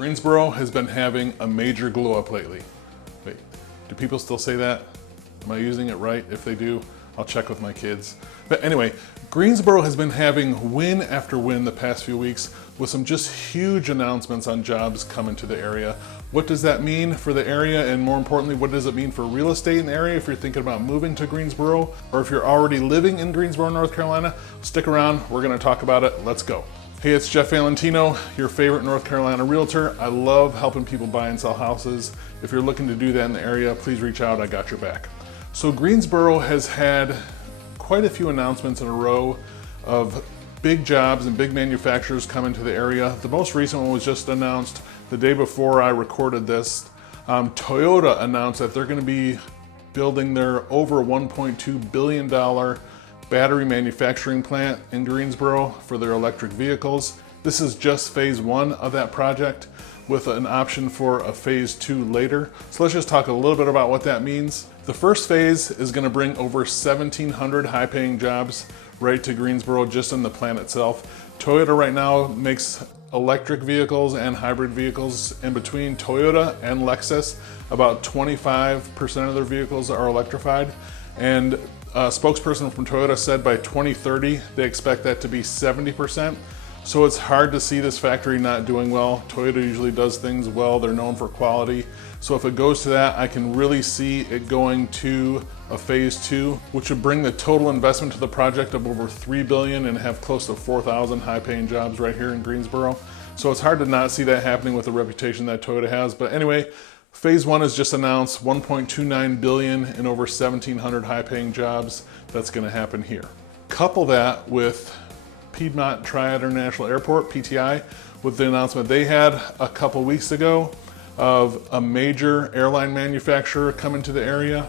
Greensboro has been having a major glow up lately. Wait, do people still say that? Am I using it right? If they do, I'll check with my kids. But anyway, Greensboro has been having win after win the past few weeks with some just huge announcements on jobs coming to the area. What does that mean for the area? And more importantly, what does it mean for real estate in the area if you're thinking about moving to Greensboro, or if you're already living in Greensboro, North Carolina? Stick around, we're gonna talk about it. Let's go. Hey, it's Jeff Valentino, your favorite North Carolina realtor. I love helping people buy and sell houses. If you're looking to do that in the area, please reach out, I got your back. So Greensboro has had quite a few announcements in a row of big jobs and big manufacturers coming to the area. The most recent one was just announced the day before I recorded this. Toyota announced that they're gonna be building their over $1.2 billion battery manufacturing plant in Greensboro for their electric vehicles. This is just phase one of that project with an option for a phase two later. So let's just talk a little bit about what that means. The first phase is gonna bring over 1,700 high-paying jobs right to Greensboro just in the plant itself. Toyota right now makes electric vehicles and hybrid vehicles. In between Toyota and Lexus, about 25% of their vehicles are electrified. And a spokesperson from Toyota said by 2030, they expect that to be 70%. So it's hard to see this factory not doing well. Toyota usually does things well. They're known for quality. So if it goes to that, I can really see it going to a phase two, which would bring the total investment to the project of over $3 billion and have close to 4,000 high-paying jobs right here in Greensboro. So it's hard to not see that happening with the reputation that Toyota has. But anyway, phase one is just announced, $1.29 billion and over 1,700 high-paying jobs. That's gonna happen here. Couple that with Piedmont Triad International Airport, PTI, with the announcement they had a couple weeks ago of a major airline manufacturer coming to the area.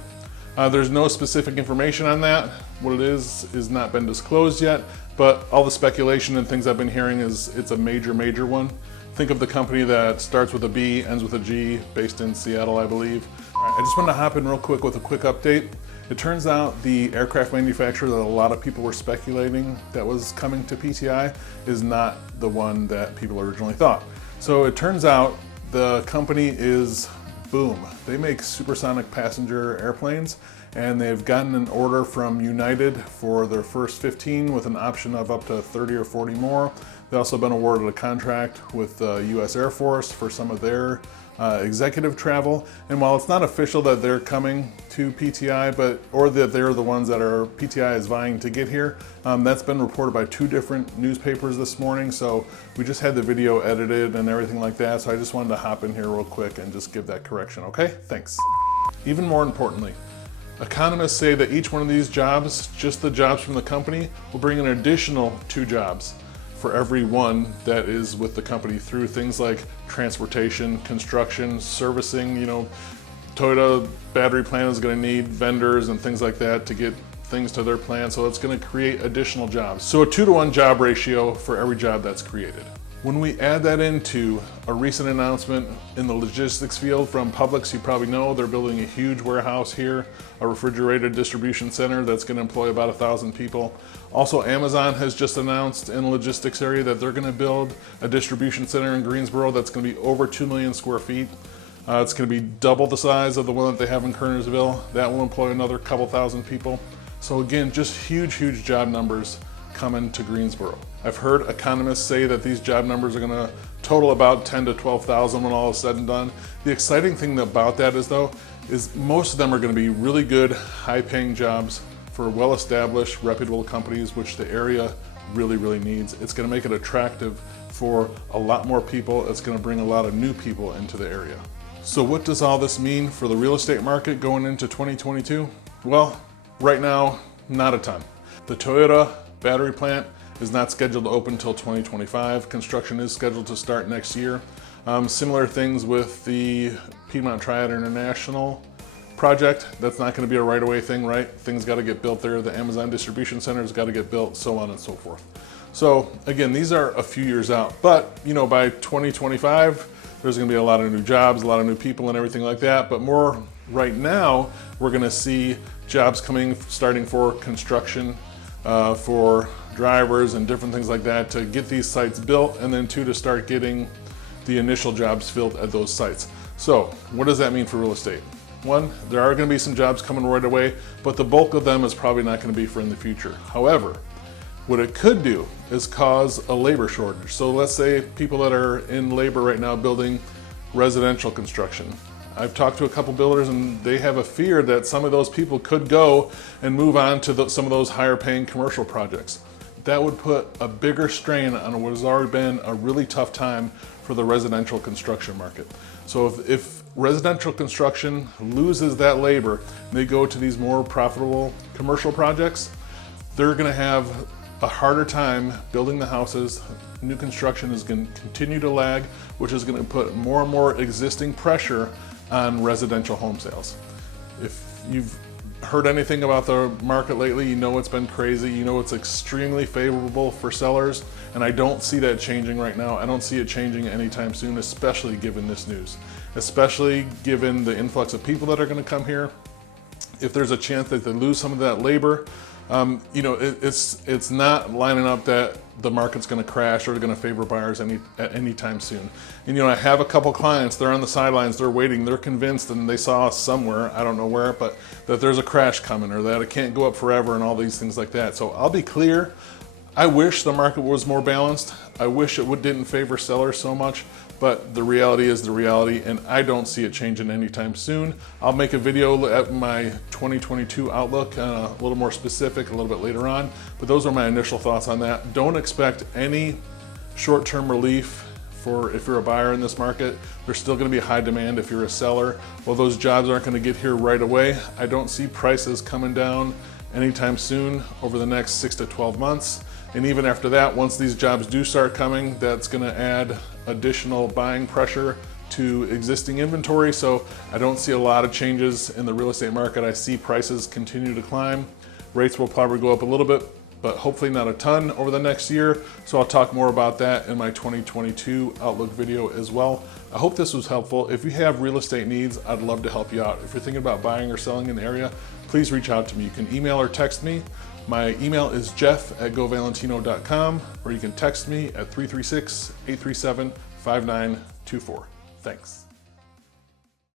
There's no specific information on that. What it is not been disclosed yet, but all the speculation and things I've been hearing is it's a major one. Think of the company that starts with a B, ends with a G, based in Seattle, I believe. All right, I just wanted to hop in real quick with a quick update. It turns out the aircraft manufacturer that a lot of people were speculating that was coming to PTI is not the one that people originally thought. So it turns out the company is Boom. They make supersonic passenger airplanes, and they've gotten an order from United for their first 15 with an option of up to 30 or 40 more. They've also been awarded a contract with the US Air Force for some of their executive travel. And while it's not official that they're coming to PTI, or that they're the ones that PTI is vying to get here, that's been reported by 2 different newspapers this morning. So we just had the video edited and everything like that. So I just wanted to hop in here real quick and just give that correction, okay? Thanks. Even more importantly, economists say that each one of these jobs, just the jobs from the company, will bring an additional 2 jobs for every one that is with the company through things like transportation, construction, servicing. You know, Toyota battery plant is going to need vendors and things like that to get things to their plant, so it's going to create additional jobs. So a 2-to-1 job ratio for every job that's created. When we add that into a recent announcement in the logistics field from Publix, you probably know they're building a huge warehouse here, a refrigerated distribution center that's going to employ about 1,000 people. Also, Amazon has just announced in the logistics area that they're going to build a distribution center in Greensboro that's going to be over 2 million square feet. It's going to be double the size of the one that they have in Kernersville. That will employ another couple thousand people. So again, just huge job numbers coming to Greensboro. I've heard economists say that these job numbers are going to total about 10 to 12,000 when all is said and done. The exciting thing about that is most of them are going to be really good, high-paying jobs for well-established, reputable companies, which the area really needs. It's going to make it attractive for a lot more people. It's going to bring a lot of new people into the area. So what does all this mean for the real estate market going into 2022? Well, right now, not a ton. The Toyota battery plant is not scheduled to open until 2025. Construction is scheduled to start next year. Similar things with the Piedmont Triad International project. That's not going to be a right-away thing, right? Things got to get built there. The Amazon distribution center has got to get built, so on and so forth. So again, these are a few years out, but you know, by 2025, there's going to be a lot of new jobs, a lot of new people and everything like that. But more right now, we're going to see jobs starting for construction, for drivers and different things like that to get these sites built, and then 2, to start getting the initial jobs filled at those sites. So what does that mean for real estate? One, there are going to be some jobs coming right away, but the bulk of them is probably not going to be for in the future. However, what it could do is cause a labor shortage. So let's say people that are in labor right now building residential construction. I've talked to a couple builders and they have a fear that some of those people could go and move on to some of those higher paying commercial projects. That would put a bigger strain on what has already been a really tough time for the residential construction market. So if residential construction loses that labor and they go to these more profitable commercial projects, they're gonna have a harder time building the houses. New construction is going to continue to lag, which is going to put more and more existing pressure on residential home sales. If you've heard anything about the market lately, you know it's been crazy. You know it's extremely favorable for sellers, and I don't see that changing right now. I don't see it changing anytime soon, especially given this news, especially given the influx of people that are going to come here. If there's a chance that they lose some of that labor, you know, it's not lining up that the market's going to crash or going to favor buyers at any time soon. And you know, I have a couple clients, they're on the sidelines, they're waiting, they're convinced, and they saw somewhere, I don't know where, but that there's a crash coming or that it can't go up forever and all these things like that. So I'll be clear, I wish the market was more balanced. I wish it didn't favor sellers so much, but the reality is the reality, and I don't see it changing anytime soon. I'll make a video at my 2022 outlook, a little more specific a little bit later on, but those are my initial thoughts on that. Don't expect any short-term relief for if you're a buyer in this market. There's still gonna be a high demand if you're a seller. Well, those jobs aren't gonna get here right away. I don't see prices coming down anytime soon over the next 6 to 12 months. And even after that, once these jobs do start coming, that's gonna add additional buying pressure to existing inventory. So I don't see a lot of changes in the real estate market. I see prices continue to climb. Rates will probably go up a little bit, but hopefully not a ton over the next year. So I'll talk more about that in my 2022 Outlook video as well. I hope this was helpful. If you have real estate needs, I'd love to help you out. If you're thinking about buying or selling in the area, please reach out to me. You can email or text me. My email is jeff@govalentino.com, or you can text me at 336-837-5924. Thanks.